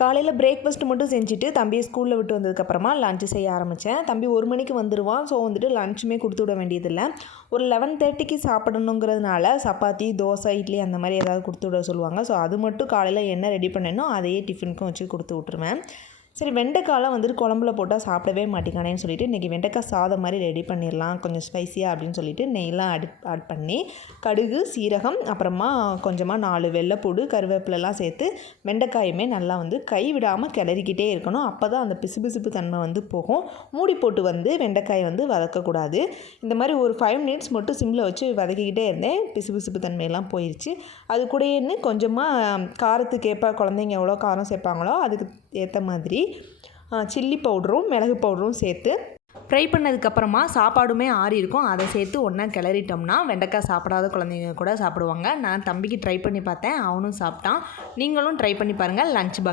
காலையில் பிரேக்ஃபாஸ்ட் மட்டும் செஞ்சுட்டு தம்பியை ஸ்கூலில் விட்டு வந்ததுக்கப்புறமா லஞ்சு செய்ய ஆரம்பித்தேன். தம்பி 1 மணிக்கு வந்துடுவான். ஸோ வந்துட்டு லஞ்சுமே கொடுத்து விட வேண்டியதில்லை. ஒரு 11:30க்கு சாப்பிடணுங்கிறதுனால சப்பாத்தி, தோசை, இட்லி அந்த மாதிரி ஏதாவது கொடுத்து விட சொல்லுவாங்க. ஸோ அது மட்டும் காலையில் என்ன ரெடி பண்ணேனோ அதையே டிஃபனுக்கும் வச்சு கொடுத்து விட்ருவேன். சரி, வெண்டைக்காலாம் வந்துட்டு குழம்புல போட்டால் சாப்பிடவே மாட்டேங்கானேன்னு சொல்லிட்டு இன்றைக்கி வெண்டைக்காய் சாதம் மாதிரி ரெடி பண்ணிடலாம் கொஞ்சம் ஸ்பைஸியாக அப்படின்னு சொல்லிட்டு நெய்லாம் ஆட் பண்ணி கடுகு, சீரகம், அப்புறமா கொஞ்சமாக 4 வெள்ளைப்பூடு, கருவேப்பிலெலாம் சேர்த்து வெண்டைக்காயுமே நல்லா வந்து கை விடாமல் கிளறிக்கிட்டே இருக்கணும். அப்போ தான் அந்த பிசுபிசுப்பு தன்மை வந்து போகும். மூடி போட்டு வந்து வெண்டைக்காய் வந்து வதக்கக்கூடாது. இந்த மாதிரி ஒரு 5 மினிட்ஸ் மட்டும் சிம்மில் வச்சு வதக்கிக்கிட்டே இருந்தேன். பிசுபிசுப்பு தன்மையெல்லாம் போயிடுச்சு. அது கூடயே கொஞ்சமாக காரத்துக்கு ஏற்ப குழந்தைங்க எவ்வளோ காரம் சேர்ப்பாங்களோ அதுக்கு ஏற்ற மாதிரி சில்லி பவுடரும் மிளகு பவுடரும் சேர்த்து ஃப்ரை பண்ணதுக்கப்புறமா சாப்பாடுமே ஆறி இருக்கும். அதை சேர்த்து ஒன்றா கிளறிட்டோம்னா வெண்டைக்காய் சாப்பிடாத குழந்தைங்க கூட சாப்பிடுவாங்க. நான் தம்பிக்கு ட்ரை பண்ணி பார்த்தேன், அவனும் சாப்பிட்டான். நீங்களும் ட்ரை பண்ணி பாருங்கள். Lunch box